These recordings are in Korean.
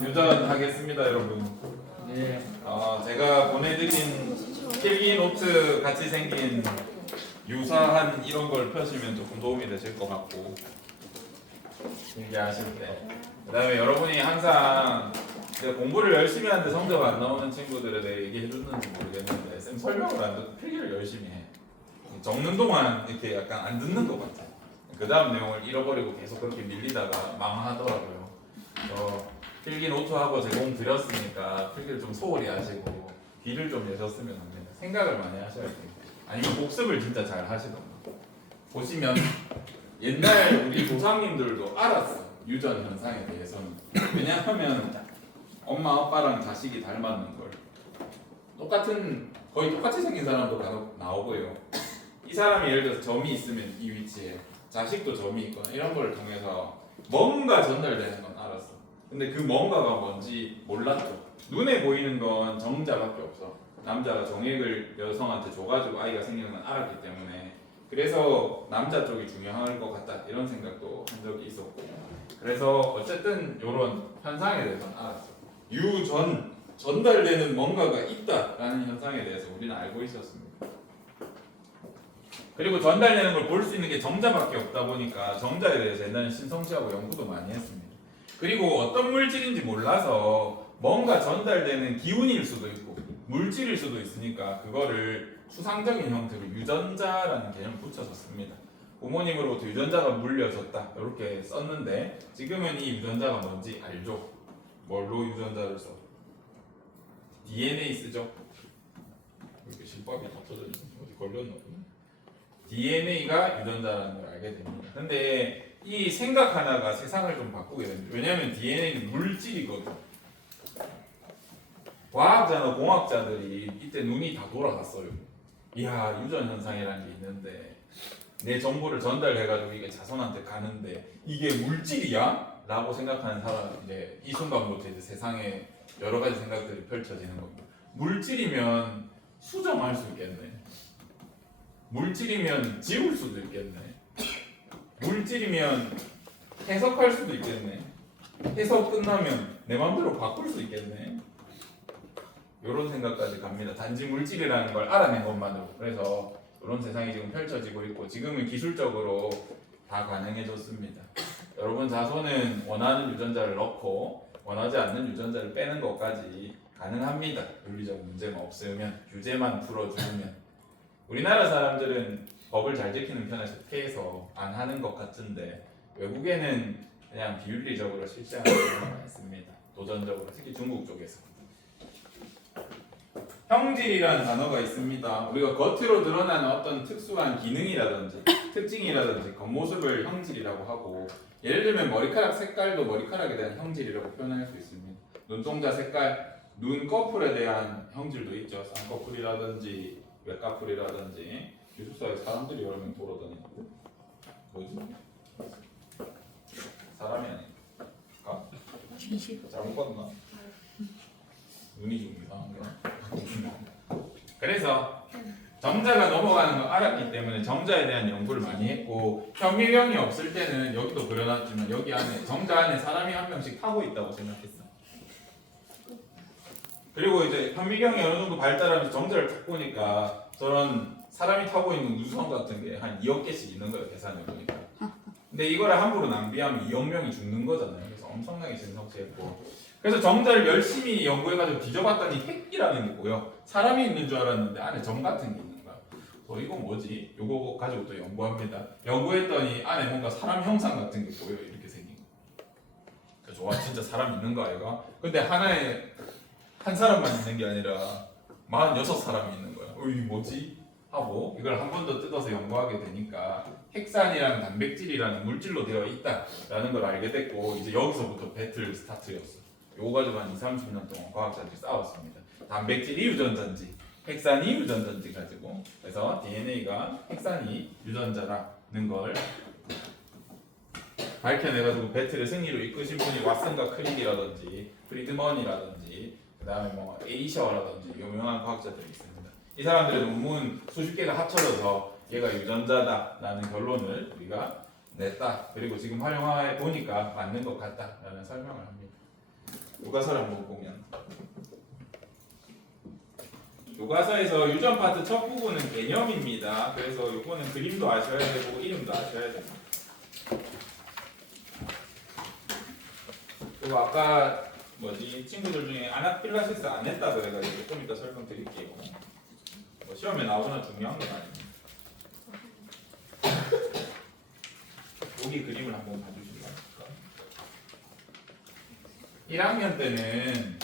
유전하겠습니다, 여러분. 네. 제가 보내드린 필기 노트 같이 생긴 유사한 이런 걸 펴시면 조금 도움이 되실 것 같고, 필기하실 때. 그다음에 여러분이 항상 내가 공부를 열심히 하는데 성적 안 나오는 친구들에 대해 얘기해 줬는지 모르겠는데 쌤 설명을 안 듣고 필기를 열심히 해. 적는 동안 이렇게 약간 안 듣는 것 같아. 그 다음 내용을 잃어버리고 계속 그렇게 밀리다가 망하더라고요. 필기 노트하고 제공 드렸으니까 필기를 좀 소홀히 하시고 귀를 좀 여셨으면 합니다. 생각을 많이 하셔야 돼요. 아니면 복습을 진짜 잘 하시던가. 보시면 옛날 우리 조상님들도 알았어. 유전 현상에 대해서는. 왜냐하면 엄마 아빠랑 자식이 닮았는 걸. 거의 똑같이 생긴 사람도 간혹 나오고요. 이 사람이 예를 들어서 점이 있으면 이 위치에 자식도 점이 있거나 이런 걸 통해서 뭔가 전달되는 건 알았어. 근데 그 뭔가가 뭔지 몰랐죠. 눈에 보이는 건 정자밖에 없어. 남자가 정액을 여성한테 줘가지고 아이가 생기는 건 알았기 때문에 그래서 남자 쪽이 중요할 것 같다 이런 생각도 한 적이 있었고 그래서 어쨌든 이런 현상에 대해서는 알았어. 전달되는 뭔가가 있다라는 현상에 대해서 우리는 알고 있었습니다. 그리고 전달되는 걸 볼 수 있는 게 정자밖에 없다 보니까 정자에 대해서 옛날에 신성시하고 연구도 많이 했습니다. 그리고 어떤 물질인지 몰라서 뭔가 전달되는 기운일 수도 있고 물질일 수도 있으니까 그거를 추상적인 형태로 유전자라는 개념을 붙여서 씁니다. 부모님으로부터 유전자가 물려졌다 이렇게 썼는데 지금은 이 유전자가 뭔지 알죠? 뭘로 유전자를 써? DNA 쓰죠? 이렇게 실밥이 다 터져있는 어디 걸렸나 보네. DNA가 유전자라는 걸 알게 됩니다. 근데 이 생각 하나가 세상을 좀 바꾸게 됩니다. 왜냐하면 DNA는 물질이거든. 과학자나 공학자들이 이때 눈이 다 돌아갔어요. 이야, 유전 현상이라는 게 있는데 내 정보를 전달해가지고 이게 자손한테 가는데 이게 물질이야? 라고 생각하는 사람 이제 이 순간부터 이제 세상에 여러 가지 생각들이 펼쳐지는 겁니다. 물질이면 수정할 수 있겠네. 물질이면 지울 수도 있겠네. 물질이면 해석할 수도 있겠네. 해석 끝나면 내 마음대로 바꿀 수 있겠네. 이런 생각까지 갑니다. 단지 물질이라는 걸 알아낸 것만으로. 그래서 이런 세상이 지금 펼쳐지고 있고 지금은 기술적으로 다 가능해졌습니다. 여러분 자손은 원하는 유전자를 넣고 원하지 않는 유전자를 빼는 것까지 가능합니다. 윤리적 문제만 없으면 규제만 풀어주면. 우리나라 사람들은 법을 잘 지키는 편에서 피해서 안 하는 것 같은데 외국에는 그냥 비윤리적으로 실시하는 경우가 많습니다. 도전적으로 특히 중국 쪽에서. 형질이라는 단어가 있습니다. 우리가 겉으로 드러나는 어떤 특수한 기능이라든지 특징이라든지 겉모습을 형질이라고 하고 예를 들면 머리카락 색깔도 머리카락에 대한 형질이라고 표현할 수 있습니다. 눈동자 색깔, 눈꺼풀에 대한 형질도 있죠. 쌍꺼풀이라든지 외꺼풀이라든지 기숙사에 사람들이 여러 명 돌아다니는데 뭐지? 사람이 아닐까? 잘못 봤나? 눈이 좀 이상한가? 그래서 정자가 넘어가는 걸 알았기 때문에 정자에 대한 연구를 많이 했고 현미경이 없을 때는 여기도 그려놨지만 여기 안에 정자 안에 사람이 한 명씩 타고 있다고 생각했어. 그리고 이제 현미경이 어느 정도 발달하면서 정자를 딱 보니까 저런 사람이 타고 있는 우주선 같은 게 한 2억 개씩 있는 거예요. 계산해 보니까. 근데 이거를 함부로 낭비하면 2억 명이 죽는 거잖아요. 그래서 엄청나게 신성시했고 그래서 정자를 열심히 연구해가지고 뒤져봤더니 핵이라는 게 보여. 사람이 있는 줄 알았는데 안에 점 같은 게 있는 거야. 이거 뭐지? 이거 가지고 또 연구합니다. 연구했더니 안에 뭔가 사람 형상 같은 게 보여. 이렇게 생긴 거. 그래서 와 진짜 사람 있는 거 아이가? 근데 하나에 한 사람만 있는 게 아니라 46사람이 있는 거야. 이게 뭐지? 하고 이걸 한 번 더 뜯어서 연구하게 되니까 핵산이랑 단백질이라는 물질로 되어 있다라는 걸 알게 됐고 이제 여기서부터 배틀 스타트였어. 요거 가지고 한 20-30년 동안 과학자들이 싸웠습니다. 단백질이 유전자인지 핵산이 유전자인지 가지고 그래서 DNA가 핵산이 유전자라는 걸 밝혀내가지고 배틀의 승리로 이끄신 분이 왓슨과 크릭이라든지 프리드먼이라든지 그 다음에 뭐 에이셔라든지 유명한 과학자들이 있습니다. 이 사람들의 논문 수십 개가 합쳐져서 얘가 유전자다라는 결론을 우리가 냈다. 그리고 지금 활용해 보니까 맞는 것 같다라는 설명을 합니다. 교과서를 한번 보면 교과서에서 유전 파트 첫 부분은 개념입니다. 그래서 이거는 그림도 아셔야 되고 이름도 아셔야 됩니다. 그리고 아까 친구들 중에 아나필라시스 안 했다 그래가지고 좀 이따 설명드릴게요. 뭐 시험에 나오거나 중요한 건 아닙니다. 여기 그림을 한번 봐주실까요? 1학년 때는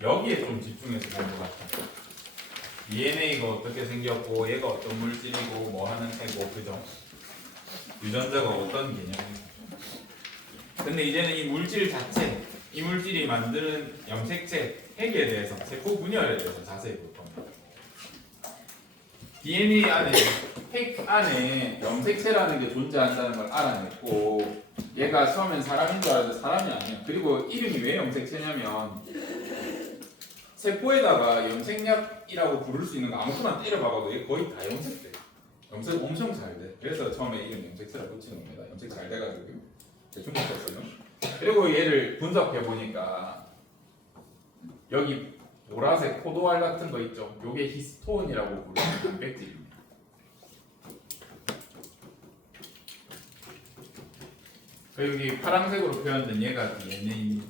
여기에 좀 집중해서 본 것 같아요. DNA가 어떻게 생겼고 얘가 어떤 물질이고 뭐 하는 애고 그죠? 유전자가 어떤 개념이고. 근데 이제는 이 물질 자체, 이 물질이 만드는 염색체, 핵에 대해서, 세포 분열에 대해서 자세히 볼 겁니다. DNA 안에, 핵 안에 염색체라는 게 존재한다는 걸 알아냈고 얘가 처음엔 사람인 줄 알았는데 사람이 아니야. 그리고 이름이 왜 염색체냐면 세포에다가 염색약이라고 부를 수 있는 거 아무거나 때려박아도 얘 거의 다 염색돼. 염색 엄청 잘 돼. 그래서 처음에 이름 염색체를 붙이는 겁니다. 염색 잘 돼가지고 대충 붙였어요. 그리고 얘를 분석해 보니까 여기 보라색 포도알 같은 거 있죠. 요게 히스톤이라고 부르는 단백질입니다. 그리고 여기 파란색으로 표현된 얘가 DNA입니다.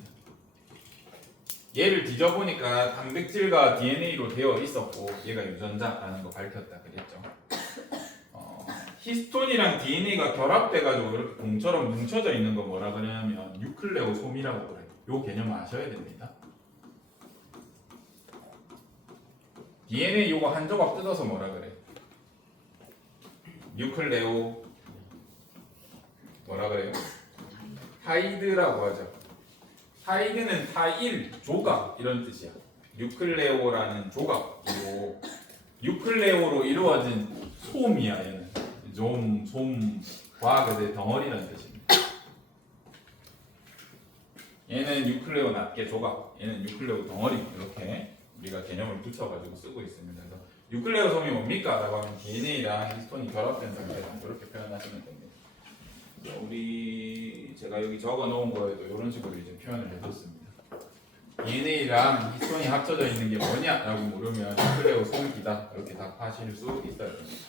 얘를 뒤져보니까 단백질과 DNA로 되어 있었고 얘가 유전자라는 거 밝혔다 그랬죠. 히스톤이랑 DNA가 결합돼가지고 이렇게 공처럼 뭉쳐져 있는 거 뭐라 그러냐면 뉴클레오솜이라고 그래요. 요 개념 아셔야 됩니다. DNA 요거 한 조각 뜯어서 뭐라 그래? 뉴클레오 뭐라 그래요? 타이드라고 하죠. 타이드는 타일, 조각 이런 뜻이야. 뉴클레오라는 조각이고 뉴클레오로 이루어진 솜이야 얘는. 솜, 과학에서의 덩어리라는 뜻입니다. 얘는 뉴클레오 낱개 조각, 얘는 뉴클레오 덩어리 이렇게 우리가 개념을 붙여가지고 쓰고 있습니다. 그래서 뉴클레오 솜이 뭡니까? 라고 하면 DNA랑 히스톤이 결합된 상태다. 이렇게 표현하시면 됩니다. 제가 여기 적어 놓은 거에도 이런 식으로 이제 표현을 해뒀습니다. DNA랑 히스톤이 합쳐져 있는 게 뭐냐라고 물으면 뉴클레오 솜이다. 이렇게 답하실 수 있어야 됩니다.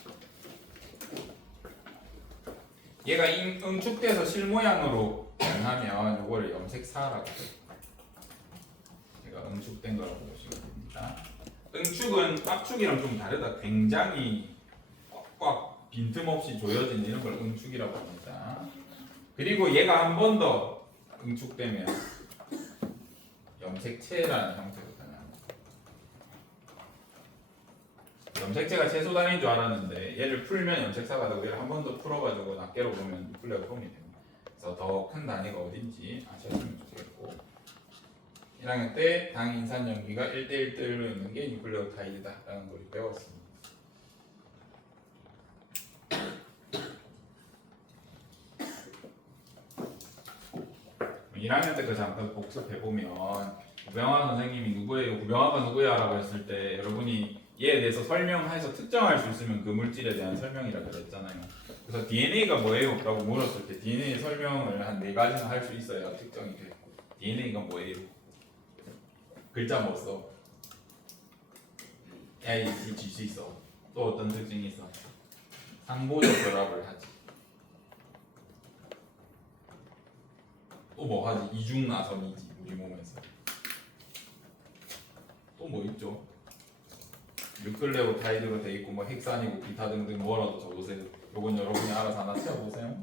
얘가 응축돼서 실모양으로 변하면 이거를 염색사라고 해요. 얘가 응축된 거라고 보시면 됩니다. 응축은 압축이랑 좀 다르다. 굉장히 꽉꽉 빈틈없이 조여진 이런 걸 응축이라고 합니다. 그리고 얘가 한 번 더 응축되면 염색체라는 형태로 변합니다. 염색체가 채소 단위인 줄 알았는데 얘를 풀면 염색사가 되고 얘를 한 번 더 풀어가지고 낱개로 보면 뉴클레오솜이 됩니다. 그래서 더 큰 단위가 어딘지 아셨으면 좋겠고 1학년 때 당 인산염기가 1:1:1로 있는 게 뉴클레오타이드다라는 걸 배웠습니다. 1학년 때 그 잠깐 복습해보면 구병환 선생님이 누구예요? 구병환가 누구야? 라고 했을 때 여러분이 얘에 대해서 설명해서 특정할 수 있으면 그 물질에 대한 설명이라고 그랬잖아요. 그래서 DNA가 뭐예요? 라고 물었을 때 DNA 설명을 한 4가지는 할 수 있어야 특정이 돼. DNA가 뭐예요? 글자 뭐 써? A, B, G, C 써. 또 어떤 특징이 있어? 상보적 결합을 하지. 또 뭐 하지? 이중나선이지 우리 몸에서. 또 뭐 있죠? 뉴클레오타이드가 돼 있고 뭐 핵산이고 기타 등등 뭐라도 적으세요. 요건 여러분이 알아서 하나 채워보세요.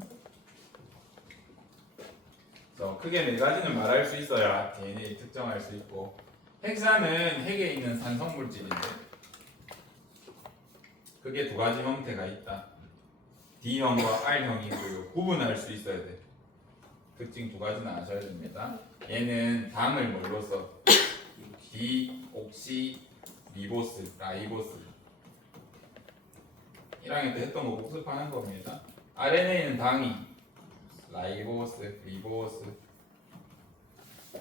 그래서 크게 4가지는 말할 수 있어야 DNA 특정할 수 있고 핵산은 핵에 있는 산성물질인데 그게 2가지 형태가 있다. D형과 R형이고요. 구분할 수 있어야 돼. 특징 2가지는 아셔야 됩니다. 얘는 당을 뭘로 써? 디옥시 리보스, 라이보스 1학년 때 했던 거 복습하는 겁니다. RNA는 당이 라이보스, 리보스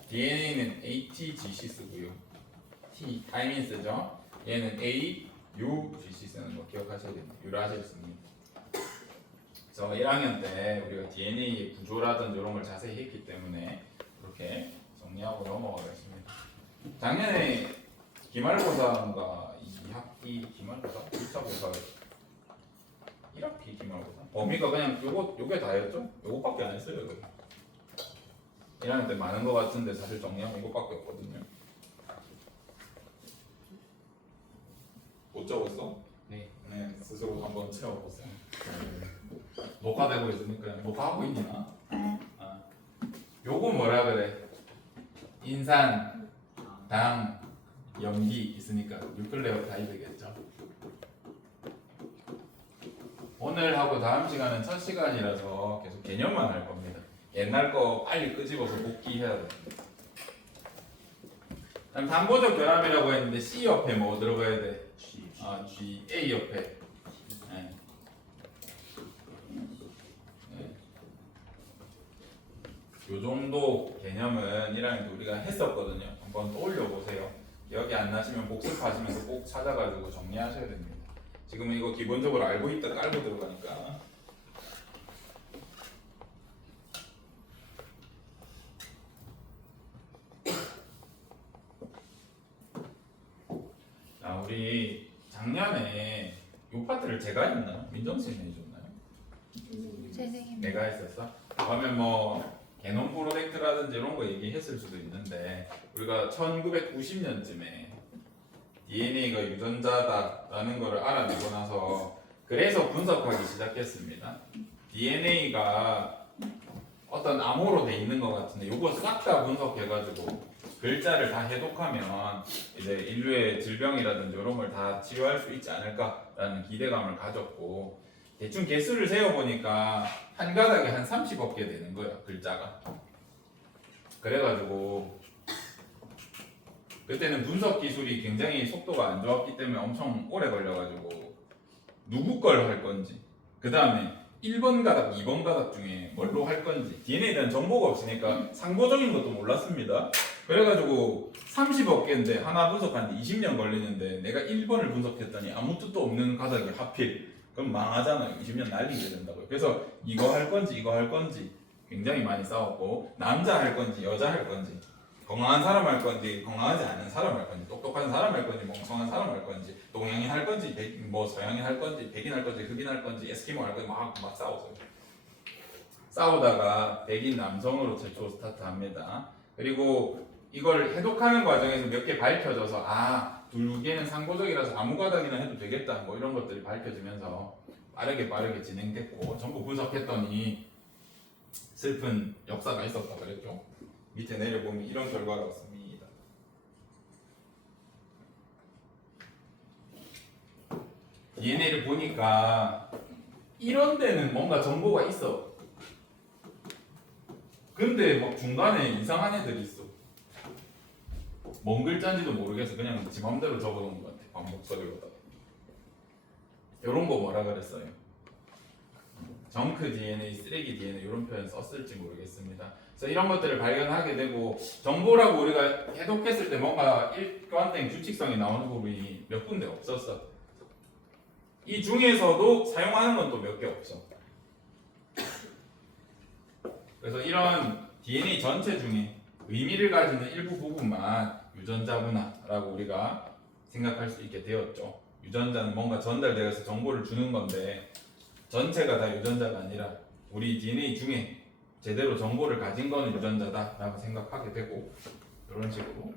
DNA는 ATGC 쓰고요. T, 타이민 쓰죠. 얘는 A, U, GC 쓰는 거 기억하셔야 됩니다. U를 하셨습니다. 그래서 1학년 때 우리가 DNA 구조라든지 이런 걸 자세히 했기 때문에 그렇게 정리하고 넘어가겠습니다. 작년에 기말고사가 2학기 기말고사? 1차고사 1학기 기말고사 범위가 그냥 요게 다였죠? 요것밖에 안 했어요. 여기. 1학년 때 많은 거 같은데 사실 정리하면 이것밖에 없거든요. 못 적었어? 네. 네, 스스로 한번 채워보세요. 녹화되고 있으니까 녹화하고 있나? 네. 아. 요거 뭐라 그래? 인산, 당, 염기 있으니까 뉴클레오타이드 되겠죠. 오늘 하고 다음 시간은 첫 시간이라서 계속 개념만 할 겁니다. 옛날 거 빨리 끄집어서 복기해야 됩니다. 그다음 담보적 결합이라고 했는데 C 옆에 뭐 들어가야 돼? G, A 옆에. 네. 요 정도 개념은 1학년 때 우리가 했었거든요. 한번 떠올려 보세요. 기억이 안 나시면 복습하시면서 꼭 찾아가지고 정리하셔야 됩니다. 지금은 이거 기본적으로 알고 있다 깔고 들어가니까. 자, 우리 작년에 요 파트를 제가 했나요? 민정씨는 해줬나요? 선생님. 내가 했었어? 그러면 뭐 개놈 프로젝트라든지 이런 거 얘기했을 수도 있는데 우리가 1990년쯤에 DNA가 유전자다라는 거를 알아내고 나서 그래서 분석하기 시작했습니다. DNA가 어떤 암호로 돼 있는 것 같은데 이거 싹 다 분석해가지고 글자를 다 해독하면 이제 인류의 질병이라든지 이런 걸 다 치료할 수 있지 않을까라는 기대감을 가졌고 대충 개수를 세어보니까 한 가닥에 한 30억 개 되는 거야 글자가. 그래가지고 그때는 분석 기술이 굉장히 속도가 안 좋았기 때문에 엄청 오래 걸려가지고 누구 걸 할 건지 그 다음에 1번 가닥, 2번 가닥 중에 뭘로 할 건지 DNA에 대한 정보가 없으니까 상보적인 것도 몰랐습니다. 그래가지고 30억 개인데 하나 분석하는데 20년 걸리는데 내가 1번을 분석했더니 아무 뜻도 없는 가닥이 하필 그럼 망하잖아요. 20년 날리게 된다고요. 그래서 이거 할 건지 이거 할 건지 굉장히 많이 싸웠고 남자 할 건지 여자 할 건지 건강한 사람 할 건지 건강하지 않은 사람 할 건지 똑똑한 사람 할 건지 멍청한 사람 할 건지 동양인 할 건지 뭐 서양인 할 건지 백인 할 건지 흑인 할 건지 에스키모 할 건지 막 싸웠어요. 싸우다가 백인 남성으로 최초 스타트합니다. 그리고 이걸 해독하는 과정에서 몇 개 밝혀져서 두 개는 상보적이라서 아무 가닥이나 해도 되겠다 뭐 이런 것들이 밝혀지면서 빠르게 진행됐고 전부 분석했더니 슬픈 역사가 있었다 그랬죠. 밑에 내려보면 이런 결과가 왔습니다. DNA를 보니까 이런 데는 뭔가 정보가 있어. 근데 막 중간에 이상한 애들이 있어. 뭔 글자인지도 모르겠어. 그냥 지 맘대로 적어놓은 것 같아. 반복적으로다가. 이런 거 뭐라 그랬어요? 정크 DNA, 쓰레기 DNA 이런 표현 썼을지 모르겠습니다. 그래서 이런 것들을 발견하게 되고 정보라고 우리가 해독했을 때 뭔가 일관된 규칙성이 나오는 부분이 몇 군데 없었어. 이 중에서도 사용하는 건 또 몇 개 없어. 그래서 이런 DNA 전체 중에 의미를 가지는 일부 부분만 유전자구나라고 우리가 생각할 수 있게 되었죠. 유전자는 뭔가 전달되어서 정보를 주는 건데 전체가 다 유전자가 아니라 우리 DNA 중에 제대로 정보를 가진 거는 유전자다라고 생각하게 되고 이런 식으로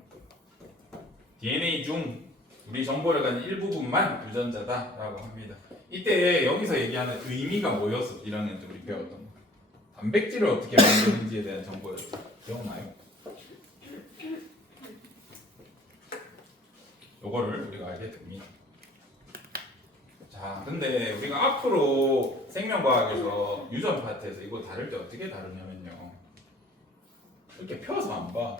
DNA 중 우리 정보를 가진 일부분만 유전자다라고 합니다. 이때 여기서 얘기하는 의미가 뭐였어? 1학년 때 우리 배웠던 거. 단백질을 어떻게 만드는지에 대한 정보였죠. 기억나요? 요거를 우리가 알게 됩니다. 자, 근데 우리가 앞으로 생명과학에서 유전 파트에서 이거 다룰 때 어떻게 다루냐면요. 이렇게 펴서 안 봐.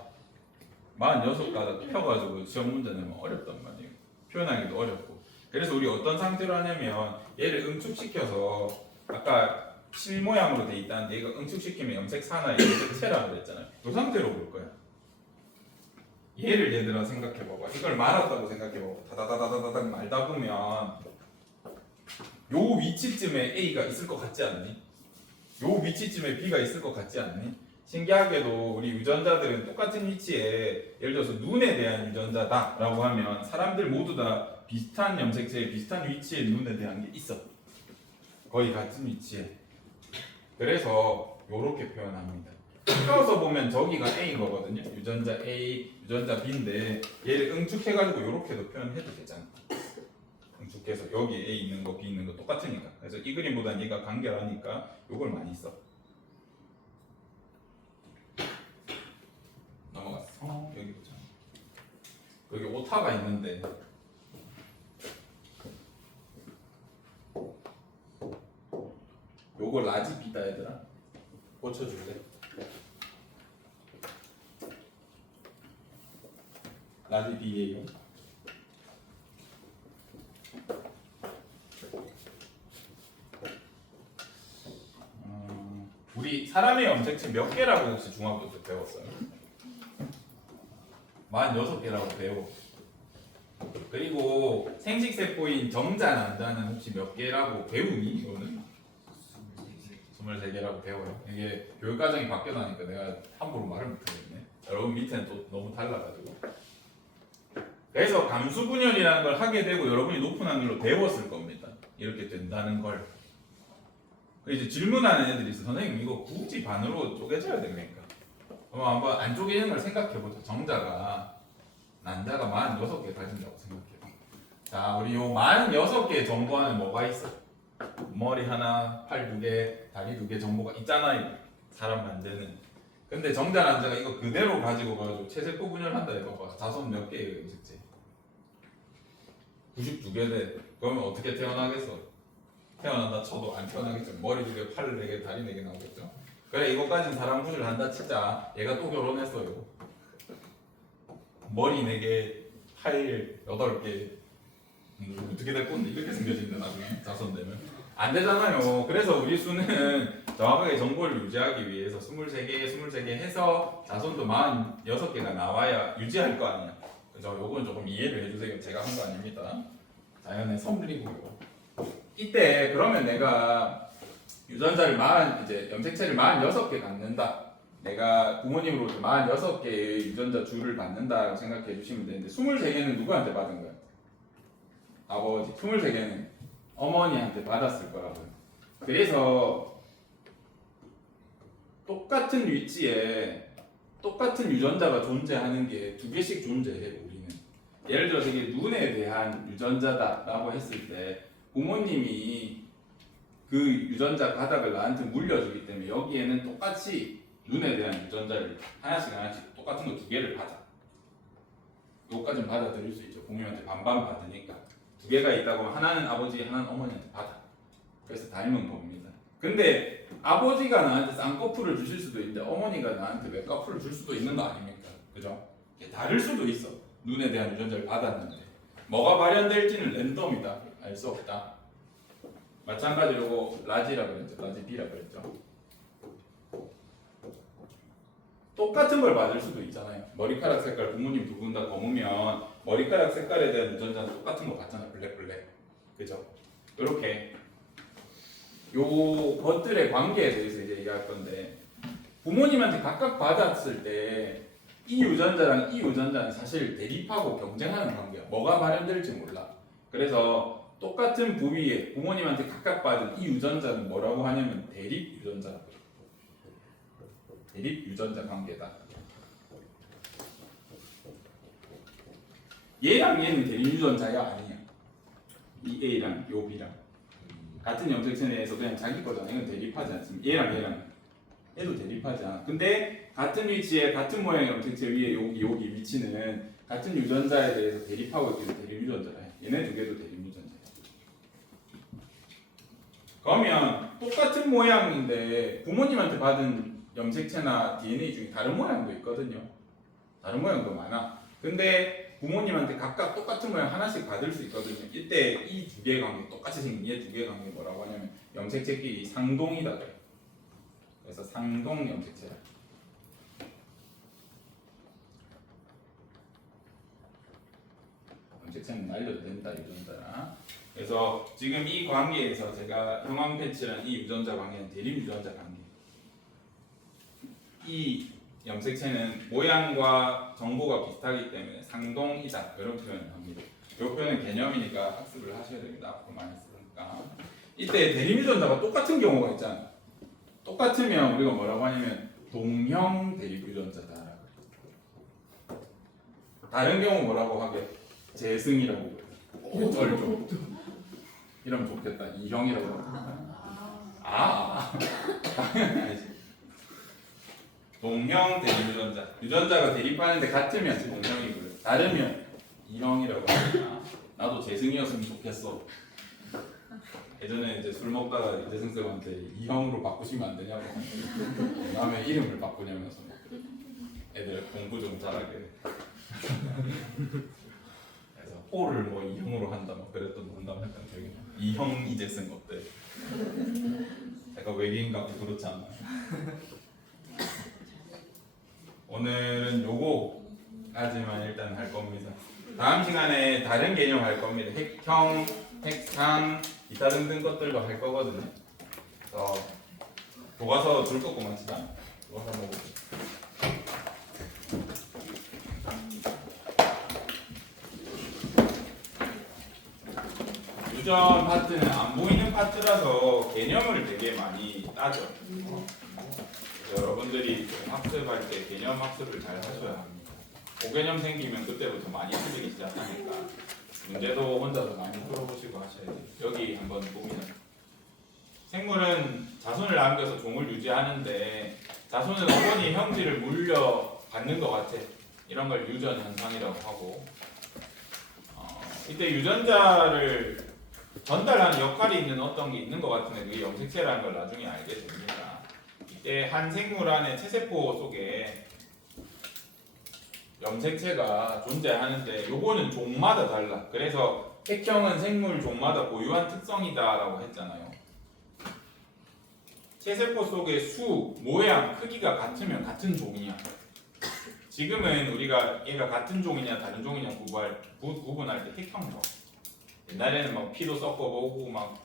46가닥 펴가지고 시험 문제 내면 어렵단 말이에요. 표현하기도 어렵고. 그래서 우리 어떤 상태로 하냐면 얘를 응축시켜서 아까 실 모양으로 돼 있다는데 얘가 응축시키면 염색사나 염색체라고 그랬잖아요. 이 상태로 볼 거야. 얘를 얘들아 생각해봐봐. 이걸 말았다고 생각해봐봐. 다다다다다닥 말다 보면 요 위치쯤에 A가 있을 것 같지 않니? 요 위치쯤에 B가 있을 것 같지 않니? 신기하게도 우리 유전자들은 똑같은 위치에 예를 들어서 눈에 대한 유전자다라고 하면 사람들 모두 다 비슷한 염색체에 비슷한 위치에 눈에 대한 게 있어. 거의 같은 위치에. 그래서 요렇게 표현합니다. 펴서 보면 저기가 A인 거거든요. 유전자 A, 유전자 B인데 얘를 응축해가지고 요렇게도 표현해도 되잖아. 응축해서 여기 A 있는 거, B 있는 거 똑같으니까. 그래서 이 그림보다는 얘가 간결하니까 요걸 많이 써. 넘어갔어. 여기 보자. 여기 오타가 있는데 요거 라지 B다 얘들아. 고쳐줄래? 라지 B예요. 우리 사람의 염색체 몇 개라고 혹시 중학교 때 배웠어요? 46개라고 배워. 그리고 생식세포인 정자, 난자는 혹시 몇 개라고 배우니? 이거는? 23개라고 배워요. 이게 교육과정이 바뀌어나니까 내가 함부로 말을 못하겠네. 여러분 밑에는 또 너무 달라가지고. 그래서 감수분열이라는 걸 하게 되고 여러분이 높은 확률로 배웠을 겁니다. 이렇게 된다는 걸. 이제 질문하는 애들이 있어. 선생님 이거 굳이 반으로 쪼개져야 됩니까? 그럼 한번 안 쪼개지는 걸 생각해보자. 정자가 난자가 46개 가진다고 생각해봐. 자, 우리 요 46개 정보 안에 뭐가 있어? 머리 하나, 팔 2개, 다리 2개 정보가 있잖아요. 사람 만드는. 근데 정자 난자가 이거 그대로 가지고 체세포 분열한다 해봐봐. 자손 몇 개예요, 염색체? 92개 돼. 그러면 어떻게 태어나겠어? 태어난다 쳐도 안 태어나겠죠. 머리 2개, 팔 4개, 다리 4개 나오겠죠. 그래 이것까지는 사람 구실 한다 치자. 얘가 또 결혼했어요. 머리 4개, 팔 8개. 어떻게 될 건데 이렇게 생겨진다 나중에 자손 되면 안 되잖아요. 그래서 우리 수는 정확하게 정보를 유지하기 위해서 23개, 23개 해서 자손도 46개가 나와야 유지할 거 아니야. 그래서 요건 조금 이해를 해주세요. 제가 한 거 아닙니다. 자연의 섭리고요. 이때 그러면 내가 유전자를 이제 염색체를 46개 갖는다. 내가 부모님으로부터 46개의 유전자 줄을 받는다고 생각해 주시면 되는데 23개는 누구한테 받은 거야? 아버지. 23개는 어머니한테 받았을 거라고요. 그래서 똑같은 위치에 똑같은 유전자가 존재하는 게 2개씩 존재해요. 우리는. 예를 들어서 이게 눈에 대한 유전자다라고 했을 때 부모님이 그 유전자 가닥을 나한테 물려주기 때문에 여기에는 똑같이 눈에 대한 유전자를 하나씩 똑같은 거 2개를 받아. 요거까지는 받아들일 수 있죠. 부모님한테 반반 받으니까 2개가 있다고 하면 하나는 아버지, 하나는 어머니한테 받아. 그래서 닮은 겁니다. 근데 아버지가 나한테 쌍꺼풀을 주실 수도 있는데 어머니가 나한테 외꺼풀을 줄 수도 있는 거 아닙니까? 그죠? 다를 수도 있어. 눈에 대한 유전자를 받았는데 뭐가 발현될지는 랜덤이다. 알 수 없다. 마찬가지로 라지라고 그랬죠. 라지 B라고 그랬죠. 똑같은 걸 받을 수도 있잖아요. 머리카락 색깔 부모님 두 분 다 검으면 머리카락 색깔에 대한 유전자는 똑같은 거 같잖아요. 블랙. 그죠? 이렇게 요 것들의 관계에 대해서 이제 얘기할 건데 부모님한테 각각 받았을 때 이 유전자랑 이 유전자는 사실 대립하고 경쟁하는 관계야. 뭐가 발현될지 몰라. 그래서 똑같은 부위에 부모님한테 각각 받은 이 유전자는 뭐라고 하냐면 대립 유전자라고 해요. 대립 유전자 관계다. 얘랑 얘는 대립 유전자야 아니야. 이 A랑 요 B랑 같은 염색체 내에서 그냥 자기 거잖아. 이건 대립하지 않습니다. 얘랑 얘도 대립하지 않아. 근데 같은 위치에 같은 모양의 염색체 위에 여기 위치는 같은 유전자에 대해서 대립하고 있기 때문에 대립 유전자라 해. 얘네 2개도 대립 유전자야. 그러면 똑같은 모양인데 부모님한테 받은 염색체나 DNA 중에 다른 모양도 있거든요. 다른 모양도 많아. 근데 부모님한테 각각 똑같은 모양 하나씩 받을 수 있거든요. 이때 이 2개 관계, 똑같이 생긴 얘 2개 관계 뭐라고 하냐면 염색체끼리 상동이다 그래. 그래서 상동 염색체야. 염색체는 날려도 된다 유전자라. 그래서 지금 이 관계에서 제가 형광펜치라는 이 유전자 관계는 대립 유전자 관계. 이 염색체는 모양과 정보가 비슷하기 때문에 상동이다 이런 표현을 합니다. 이 표현은 개념이니까 학습을 하셔야 됩니다. 앞으로 많이 쓰니까. 이때 대립유전자가 똑같은 경우가 있잖아요. 똑같으면 우리가 뭐라고 하냐면 동형 대립유전자다. 다른 경우 뭐라고 하게? 재승이라고 그래요. 쩔죠. 이러면 좋겠다. 이형이라고 당연히 아니지. 동형 대립유전자. 유전자가 대립하는데 같으면 동형이고요. 다르면 이형이라고 합니다. 나도 재승이었으면 좋겠어. 예전에 이제 술 먹다가 이재승 쌤한테 이형으로 바꾸시면 안 되냐고. 다음에 이름을 바꾸냐면서 애들 공부 좀 잘하게. 그래서 호를 뭐 이형으로 한다 막 그랬던 농담 약간 되게 이형 이재승 어때? 약간 외계인 같고 그렇지 않나? 오늘은 요거까지만 일단 할 겁니다. 다음 시간에 다른 개념 할 겁니다. 핵형, 핵상, 기타 등등 것들도 할 거거든요. 교과서 줄 것만 치자. 교과서 보고. 유전 파트는 안 보이는 파트라서 개념을 되게 많이 따져. 여러분들이 학습할 때 개념 학습을 잘 하셔야 합니다. 고개념 생기면 그때부터 많이 틀리기 시작하니까 문제도 혼자서 많이 풀어보시고 하셔야 돼요. 여기 한번 보면 생물은 자손을 남겨서 종을 유지하는데 자손은 어머니 형질을 물려받는 것 같아. 이런 걸 유전 현상이라고 하고 이때 유전자를 전달하는 역할이 있는 어떤 게 있는 것 같은데 그게 염색체라는 걸 나중에 알게 됩니다. 이때 한 생물 안에 체세포 속에 염색체가 존재하는데 요거는 종마다 달라. 그래서 핵형은 생물 종마다 고유한 특성이다라고 했잖아요. 체세포 속의 수, 모양, 크기가 같으면 같은 종이야. 지금은 우리가 얘가 같은 종이냐 다른 종이냐 구분할 때 핵형이라고. 옛날에는 막 피도 섞어보고 막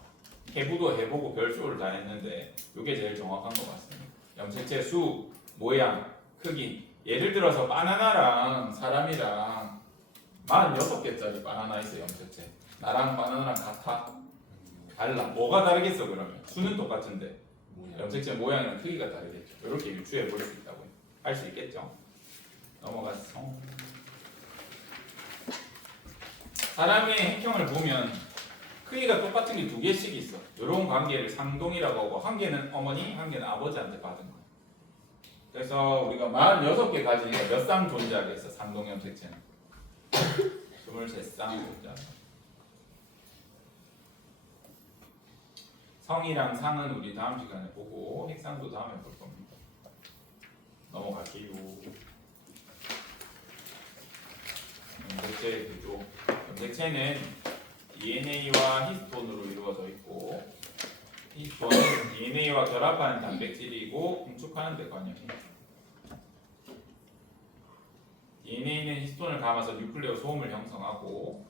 해부도 해보고 별수를 다 했는데 이게 제일 정확한 것 같습니다. 염색체 수, 모양, 크기. 예를 들어서 바나나랑 사람이랑 46개짜리 바나나 있어 염색체. 나랑 바나나랑 같아? 달라. 뭐가 다르겠어 그러면? 수는 똑같은데 염색체 모양이랑 크기가 다르겠죠. 이렇게 유추해 볼 수 있다고 할 수 있겠죠. 넘어갔어. 사람의 핵형을 보면 크기가 똑같은 게 두 개씩 있어. 이런 관계를 상동이라고 하고 한 개는 어머니, 한 개는 아버지한테 받은 거야. 그래서 우리가 46개 가지니까 몇 쌍 존재하겠어 상동 염색체는? 23쌍 존재하고. 성이랑 상은 우리 다음 시간에 보고 핵상도 다음에 볼 겁니다. 넘어갈게요. 염색체 구조. 염색체는 DNA와 히스톤으로 이루어져 있고 히스톤은 DNA와 결합하는 단백질이고 공축하는 데 관여해. DNA는 히스톤을 감아서 뉴클레오 소음을 형성하고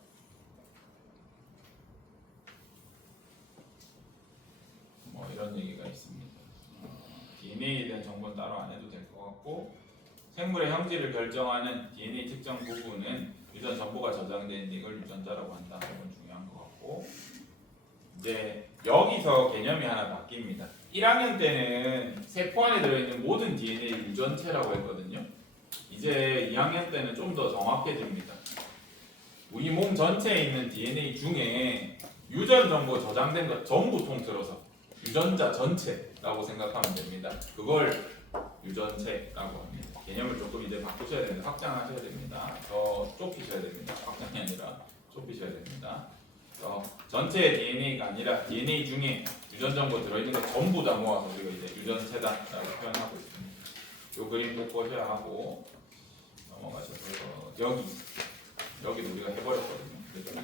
뭐 이런 얘기가 있습니다. DNA에 대한 정보는 따로 안 해도 될 것 같고 생물의 형질을 결정하는 DNA 특정 부분은 유전 정보가 저장된 이걸 유전자라고 한다. 이건 중요한 것 같고 이제 여기서 개념이 하나 바뀝니다. 1학년 때는 세포 안에 들어있는 모든 DNA를 유전체라고 했거든요. 이제 2학년 때는 좀 더 정확해집니다. 우리 몸 전체에 있는 DNA 중에 유전 정보 저장된 것 전부 통틀어서 유전자 전체라고 생각하면 됩니다. 그걸 유전체라고 합니다. 개념을 조금 이제 바꾸셔야 됩니다. 확장하셔야 됩니다. 더 좁히셔야 됩니다. 확장이 아니라 좁히셔야 됩니다. 전체 DNA가 아니라 DNA 중에 유전 정보 들어있는 거 전부 다 모아서 우리가 이제 유전체다라고 표현하고 있습니다. 이 그림 꼭 보셔야 하고 넘어가셔서 여기도 우리가 해버렸거든요. 그래서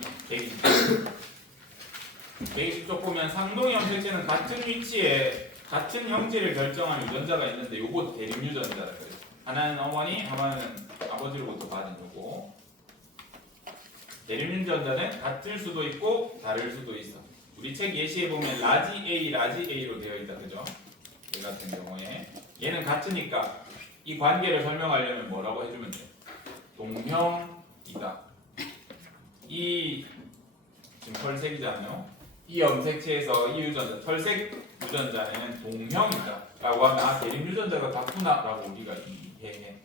120쪽 보면 상동 염색체는 같은 위치에 같은 형질을 결정하는 유전자가 있는데 요거 대립 유전자라 그래요. 하나는 어머니, 하나는 아버지로부터 받은 거고 대립 유전자는 같을 수도 있고 다를 수도 있어. 우리 책 예시에 보면 라지 A로 되어 있다, 그죠? 얘 같은 경우에 얘는 같으니까 이 관계를 설명하려면 뭐라고 해주면 돼? 동형이다. 이 지금 털색이잖아요. 이 염색체에서 이 유전자, 털색 유전자에는 동형이다 라고 하면 아 대립 유전자가 같구나 라고 우리가 이해해.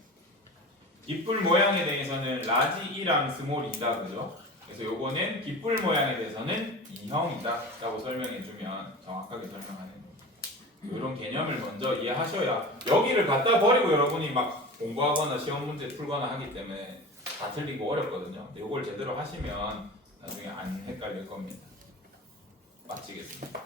깃불 모양에 대해서는 라지 E랑 스몰 E다 그죠? 그래서 요거는 깃불 모양에 대해서는 E형이다 라고 설명해주면 정확하게 설명하는 거예요. 이런 개념을 먼저 이해하셔야 여기를 갖다 버리고 여러분이 막 공부하거나 시험 문제 풀거나 하기 때문에 다 틀리고 어렵거든요. 근데 이걸 제대로 하시면 나중에 안 헷갈릴 겁니다. 마치겠습니다.